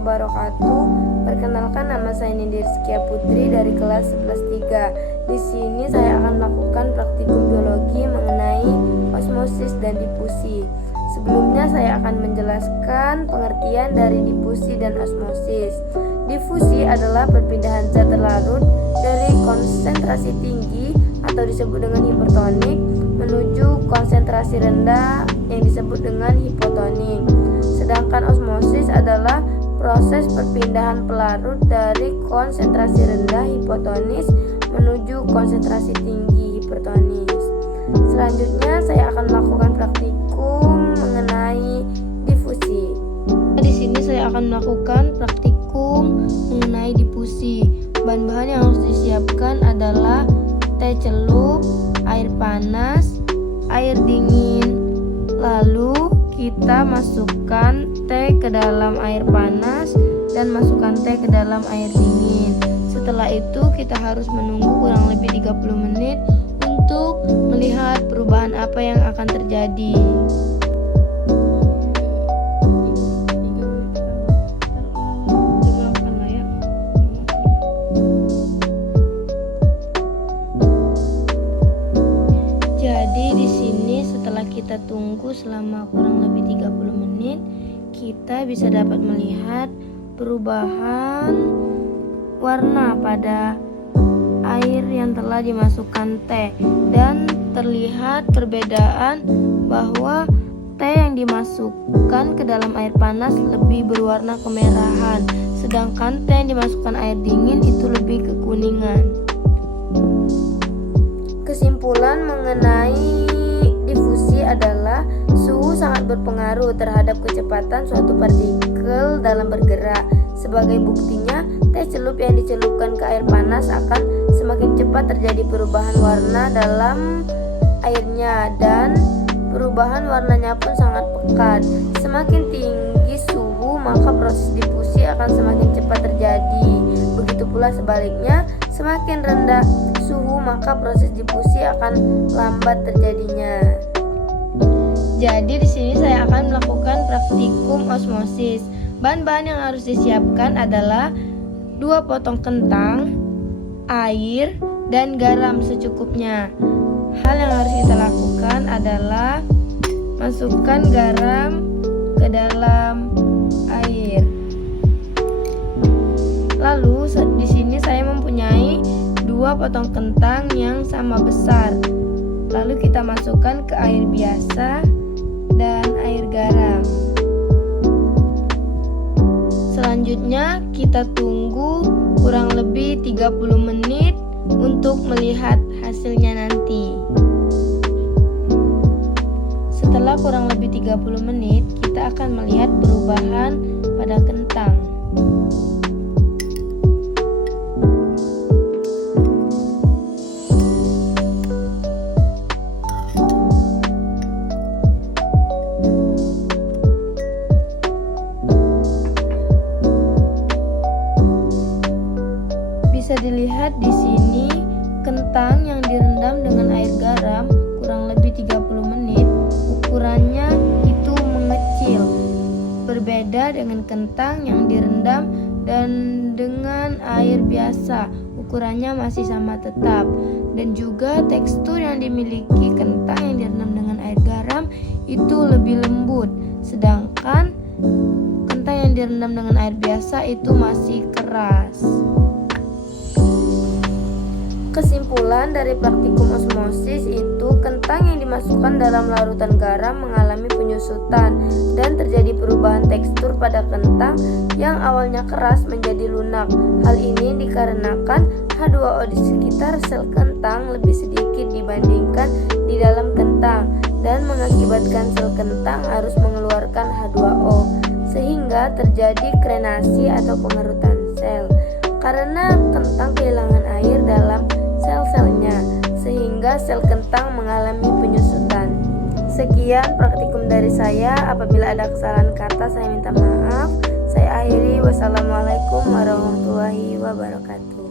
wabarakatuh. Perkenalkan, nama saya Nindi Rizkia Putri dari kelas 11-3. Di sini saya akan melakukan praktikum biologi mengenai osmosis dan difusi. Sebelumnya saya akan menjelaskan pengertian dari difusi dan osmosis. Difusi adalah perpindahan zat terlarut dari konsentrasi tinggi atau disebut dengan hipertonik menuju konsentrasi rendah yang disebut dengan hipotonik. Sedangkan osmosis adalah proses perpindahan pelarut dari konsentrasi rendah hipotonis menuju konsentrasi tinggi hipertonis. Selanjutnya saya akan melakukan praktikum mengenai difusi. Di sini saya akan melakukan praktikum mengenai difusi. Bahan-bahan yang harus disiapkan adalah teh celup, air panas, air dingin. Lalu kita masukkan teh ke dalam air panas dan masukkan teh ke dalam air dingin. Setelah itu kita harus menunggu kurang lebih 30 menit untuk melihat perubahan apa yang akan terjadi. Jadi di sini setelah kita tunggu selama kurang lebih 30 menit, kita bisa dapat melihat perubahan warna pada air yang telah dimasukkan teh, dan terlihat perbedaan bahwa teh yang dimasukkan ke dalam air panas lebih berwarna kemerahan, sedangkan teh yang dimasukkan air dingin itu lebih kekuningan. Kesimpulan mengenai difusi adalah suhu sangat berpengaruh terhadap kecepatan suatu partikel dalam bergerak. Sebagai buktinya, teh celup yang dicelupkan ke air panas akan semakin cepat terjadi perubahan warna dalam airnya, dan perubahan warnanya pun sangat pekat. Semakin tinggi suhu, maka proses difusi akan semakin cepat terjadi. Begitu pula sebaliknya, semakin rendah suhu, maka proses difusi akan lambat terjadinya. Jadi di sini saya akan melakukan praktikum osmosis. Bahan-bahan yang harus disiapkan adalah 2 potong kentang, air, dan garam secukupnya. Hal yang harus kita lakukan adalah masukkan garam ke dalam air. Lalu di sini saya mempunyai 2 potong kentang yang sama besar. Lalu kita masukkan ke air biasa dan air garam. Selanjutnya kita tunggu kurang lebih 30 menit untuk melihat hasilnya nanti. Setelah kurang lebih 30 menit, kita akan melihat perubahan pada kentang. Bisa dilihat di sini kentang yang direndam dengan air garam kurang lebih 30 menit, ukurannya itu mengecil. Berbeda dengan kentang yang direndam dan dengan air biasa, ukurannya masih sama tetap. Dan juga tekstur yang dimiliki kentang yang direndam dengan air garam itu lebih lembut, sedangkan kentang yang direndam dengan air biasa itu masih keras. Kesimpulan dari praktikum osmosis itu, kentang yang dimasukkan dalam larutan garam mengalami penyusutan dan terjadi perubahan tekstur pada kentang yang awalnya keras menjadi lunak. Hal ini dikarenakan H2O di sekitar sel kentang lebih sedikit dibandingkan di dalam kentang, dan mengakibatkan sel kentang harus mengeluarkan H2O sehingga terjadi krenasi atau pengerutan sel. Karena kentang kehilangan air dalam sel-selnya, sehingga sel kentang mengalami penyusutan. Sekian praktikum dari saya. Apabila ada kesalahan kata, saya minta maaf. Saya akhiri. Wassalamualaikum warahmatullahi wabarakatuh.